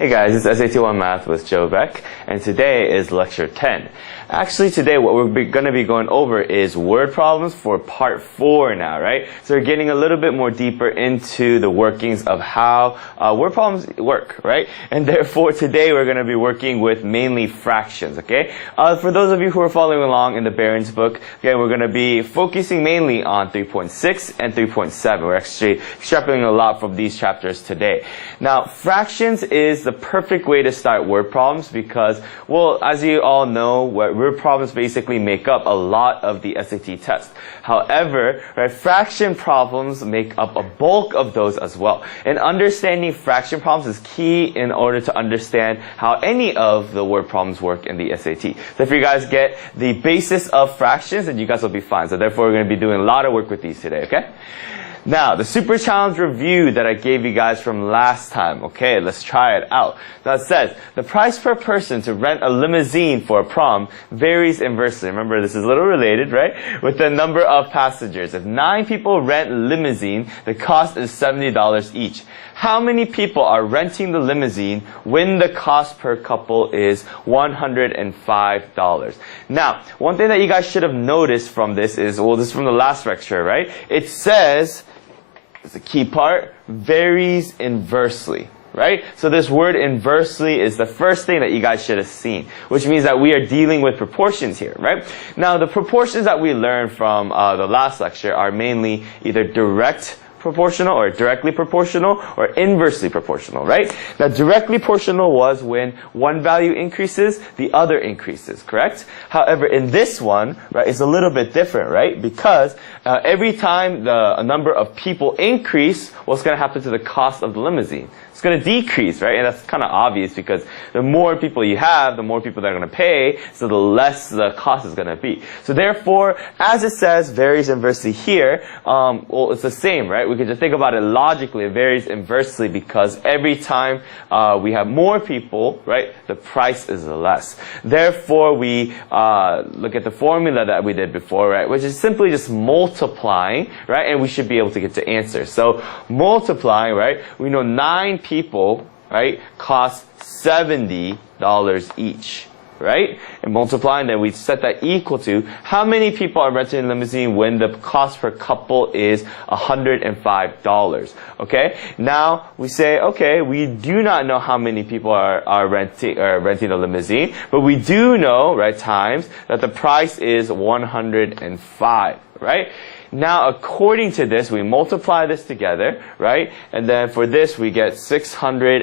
Hey guys, it's SAT1 Math with Joe Beck, and today is lecture 10. Actually, today what we're going to be going over is word problems for part 4 now, right? So we're getting a little bit more deeper into the workings of how word problems work, right? And therefore, today we're going to be working with mainly fractions, okay? For those of you who are following along in the Barron's book, again, we're going to be focusing mainly on 3.6 and 3.7. We're actually extrapolating a lot from these chapters today. Now, fractions is the perfect way to start word problems because, well, as you all know, word problems basically make up a lot of the SAT test. However, right, fraction problems make up a bulk of those as well. And understanding fraction problems is key in order to understand how any of the word problems work in the SAT. So if you guys get the basis of fractions, then you guys will be fine. So therefore, we're going to be doing a lot of work with these today, okay? Now, the super challenge review that I gave you guys from last time. Okay, let's try it out. Now it says, the price per person to rent a limousine for a prom varies inversely. Remember, this is a little related, right? With the number of passengers. If 9 people rent a limousine, the cost is $70 each. How many people are renting the limousine when the cost per couple is $105? Now, one thing that you guys should have noticed from this is, well, this is from the last lecture, right? It says, it's a key part, varies inversely, right? So this word inversely is the first thing that you guys should have seen, which means that we are dealing with proportions here, right? Now, the proportions that we learned from the last lecture are mainly either direct proportional or directly proportional or inversely proportional, right? Now, directly proportional was when one value increases, the other increases, correct? However, in this one, right, it's a little bit different, right? Because every time the number of people increase, what's going to happen to the cost of the limousine? It's going to decrease, right? And that's kind of obvious because the more people you have, the more people that are going to pay, so the less the cost is going to be. So therefore, as it says, varies inversely here, well, it's the same, right? We could just think about it logically. It varies inversely because every time we have more people, right, the price is less. Therefore, we look at the formula that we did before, right, which is simply just multiplying, right, and we should be able to get the answer. So multiplying, right, we know 9 people, right, cost $70 each, right? And multiplying, then we set that equal to how many people are renting a limousine when the cost per couple is $105. Okay? Now we say, okay, we do not know how many people are renting a limousine, but we do know, right, times that the price is $105, right? Now, according to this, we multiply this together, right? And then for this, we get $600.